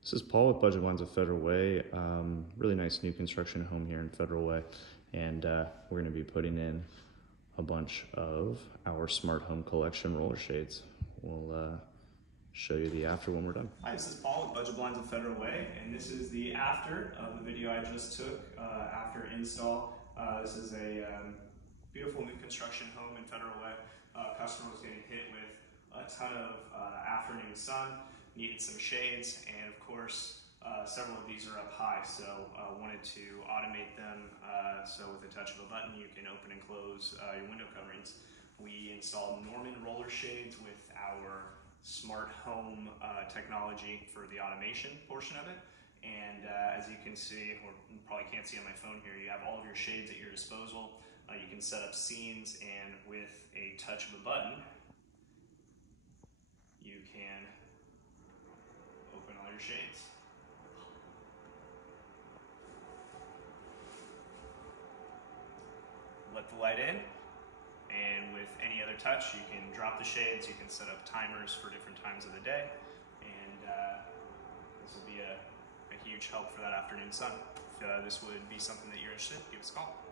This is Paul with Budget Blinds of Federal Way. Really nice new construction home here in Federal Way. And we're going to be putting in a bunch of our Smarthome collection roller shades. We'll show you the after when we're done. Hi, this is Paul with Budget Blinds of Federal Way, and this is the after of the video I just took after install. This is a beautiful new construction home in Federal Way. Customer was getting hit with a ton of afternoon sun, needed some shades, and of course several of these are up high, so wanted to automate them so with a touch of a button you can open and close your window coverings. We installed Norman roller shades with our Smarthome technology for the automation portion of it, and as you can see, or you probably can't see on my phone here, you have all of your shades at your disposal. You can set up scenes, and with a touch of a button you can open all your shades. Let the light in, and with any other touch you can drop the shades, you can set up timers for different times of the day, and this will be a huge help for that afternoon sun. If this would be something that you're interested in, give us a call.